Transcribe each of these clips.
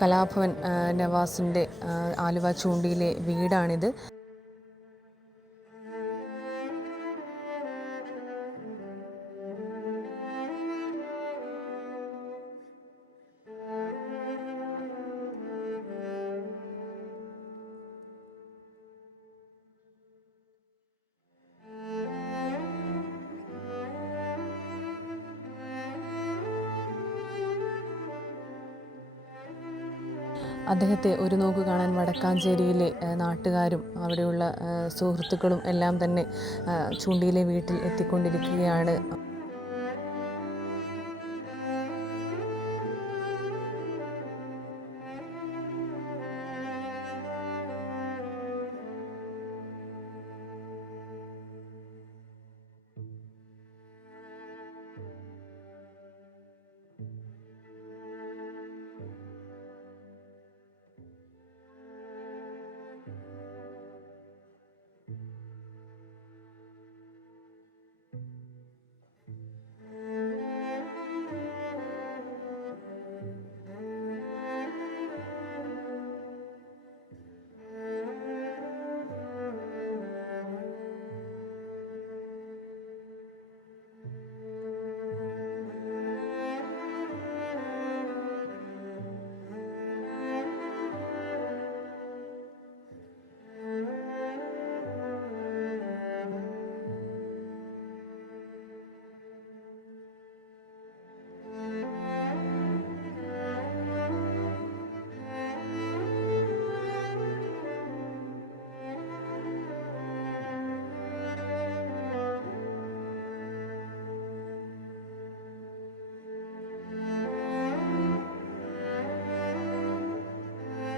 കലാഭവൻ നവാസിൻ്റെ ആലുവ ചൂണ്ടിയിലെ വീടാണിത്. അദ്ദേഹത്തെ ഒരു നോക്ക് കാണാൻ വടക്കാഞ്ചേരിയിലെ നാട്ടുകാരും അവിടെയുള്ള സുഹൃത്തുക്കളും എല്ലാം തന്നെ ചൂണ്ടിയിലെ വീട്ടിൽ എത്തിക്കൊണ്ടിരിക്കുകയാണ്.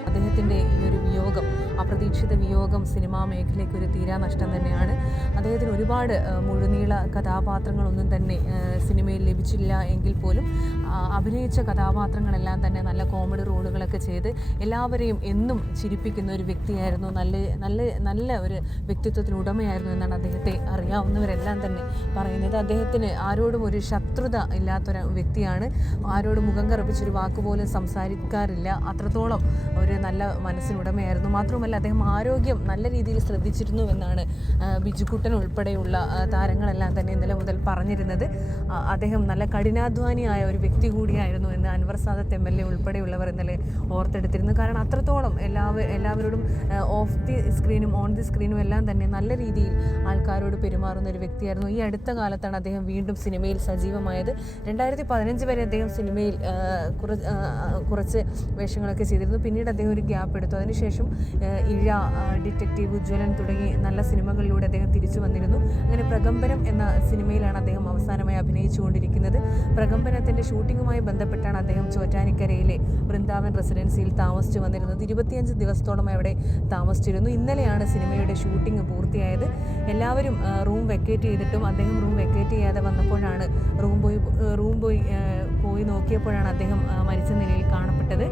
അദ്ദേഹത്തിൻ്റെ ഈ ഒരു വിയോഗം, അപ്രതീക്ഷിത വിയോഗം സിനിമാ മേഖലയ്ക്ക് ഒരു തീരാനഷ്ടം തന്നെയാണ്. അദ്ദേഹത്തിന് ഒരുപാട് മുഴുനീള കഥാപാത്രങ്ങളൊന്നും തന്നെ സിനിമയിൽ ലഭിച്ചില്ല എങ്കിൽ പോലും അഭിനയിച്ച കഥാപാത്രങ്ങളെല്ലാം തന്നെ നല്ല കോമഡി റോളുകളൊക്കെ ചെയ്ത് എല്ലാവരെയും എന്നും ചിരിപ്പിക്കുന്ന ഒരു വ്യക്തിയായിരുന്നു. നല്ല ഒരു വ്യക്തിത്വത്തിന് ഉടമയായിരുന്നു എന്നാണ് അദ്ദേഹത്തെ അറിയാവുന്നവരെല്ലാം തന്നെ പറയുന്നത്. അദ്ദേഹത്തിന് ആരോടും ഒരു ശത്രുത ഇല്ലാത്തൊരു വ്യക്തിയാണ്. ആരോടും മുഖം കറുപ്പിച്ചൊരു വാക്കുപോലും സംസാരിക്കാറില്ല. അത്രത്തോളം ഒരു നല്ല മനസ്സിനുടമയായിരുന്നു. മാത്രമല്ല അദ്ദേഹം ആരോഗ്യം നല്ല രീതിയിൽ ശ്രദ്ധിച്ചിരുന്നു എന്നാണ് ബിജുക്കുട്ടൻ ഉൾപ്പെടെയുള്ള താരങ്ങളെല്ലാം തന്നെ ഇന്നലെ മുതൽ പറഞ്ഞിരുന്നത്. അദ്ദേഹം നല്ല കഠിനാധ്വാനിയായ ഒരു വ്യക്തി കൂടിയായിരുന്നു എന്ന് അൻവർ സാദത്ത് MLA ഉൾപ്പെടെയുള്ളവർ ഇന്നലെ ഓർത്തെടുത്തിരുന്നു. കാരണം അത്രത്തോളം എല്ലാവരോടും ഓഫ് ദി സ്ക്രീനും ഓൺ ദി സ്ക്രീനും എല്ലാം തന്നെ നല്ല രീതിയിൽ ആൾക്കാരോട് പെരുമാറുന്ന ഒരു വ്യക്തിയായിരുന്നു. ഈ അടുത്ത കാലത്താണ് അദ്ദേഹം വീണ്ടും സിനിമയിൽ സജീവമായത്. 2015 വരെ അദ്ദേഹം സിനിമയിൽ കുറച്ച് വേഷങ്ങളൊക്കെ ചെയ്തിരുന്നു. പിന്നീട് അദ്ദേഹം ഒരു ഗ്യാപ്പ് എടുത്തു. അതിനുശേഷം ഇഴ, ഡിറ്റക്റ്റീവ്, ഉജ്ജ്വലൻ തുടങ്ങി നല്ല സിനിമകളിലൂടെ അദ്ദേഹം തിരിച്ചു വന്നിരുന്നു. അങ്ങനെ പ്രകമ്പനം എന്ന സിനിമയിലാണ് അദ്ദേഹം അവസാനമായി അഭിനയിച്ചുകൊണ്ടിരിക്കുന്നത്. പ്രകമ്പനത്തിൻ്റെ ഷൂട്ടിങ്ങുമായി ബന്ധപ്പെട്ടാണ് അദ്ദേഹം ചോറ്റാനിക്കരയിലെ വൃന്ദാവൻ റെസിഡൻസിയിൽ താമസിച്ചു വന്നിരുന്നത്. 25 ദിവസത്തോളമായി അവിടെ താമസിച്ചിരുന്നു. ഇന്നലെയാണ് സിനിമയുടെ ഷൂട്ടിംഗ് പൂർത്തിയായത്. എല്ലാവരും റൂം വെക്കേറ്റ് ചെയ്തിട്ടും അദ്ദേഹം റൂം വെക്കേറ്റ് ചെയ്യാതെ വന്നപ്പോഴാണ് റൂം പോയി നോക്കിയപ്പോഴാണ് അദ്ദേഹം മരിച്ച നിലയിൽ കാണപ്പെട്ടത്.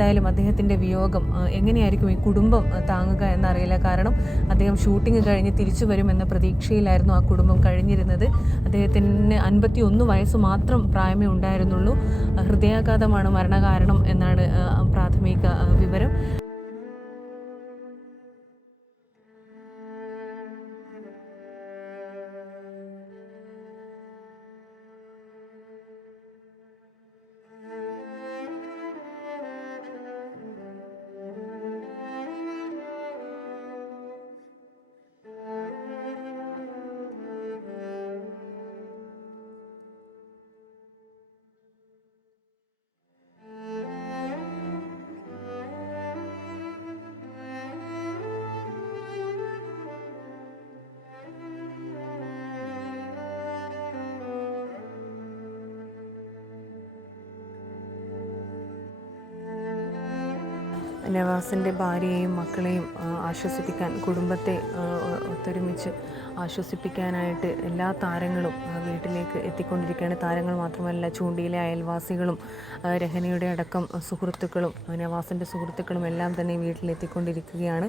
എന്തായാലും അദ്ദേഹത്തിൻ്റെ വിയോഗം എങ്ങനെയായിരിക്കും ഈ കുടുംബം താങ്ങുക എന്നറിയില്ല. കാരണം അദ്ദേഹം ഷൂട്ടിംഗ് കഴിഞ്ഞ് തിരിച്ചു വരുമെന്ന പ്രതീക്ഷയിലായിരുന്നു ആ കുടുംബം കഴിഞ്ഞിരുന്നത്. അദ്ദേഹത്തിന് 51 വയസ്സ് മാത്രം പ്രായമേ ഉണ്ടായിരുന്നുള്ളൂ. ഹൃദയാഘാതമാണ് മരണകാരണം എന്നാണ് പ്രാഥമിക വിവരം. നവാസിൻ്റെ ഭാര്യയെയും മക്കളെയും ആശ്വസിപ്പിക്കാൻ, കുടുംബത്തെ ഒത്തൊരുമിച്ച് ആശ്വസിപ്പിക്കാനായിട്ട് എല്ലാ താരങ്ങളും വീട്ടിലേക്ക് എത്തിക്കൊണ്ടിരിക്കുകയാണ്. താരങ്ങൾ മാത്രമല്ല, ചൂണ്ടിയിലെ അയൽവാസികളും രഹനയുടെ അടക്കം സുഹൃത്തുക്കളും നവാസിൻ്റെ സുഹൃത്തുക്കളും എല്ലാം തന്നെ വീട്ടിലെത്തിക്കൊണ്ടിരിക്കുകയാണ്.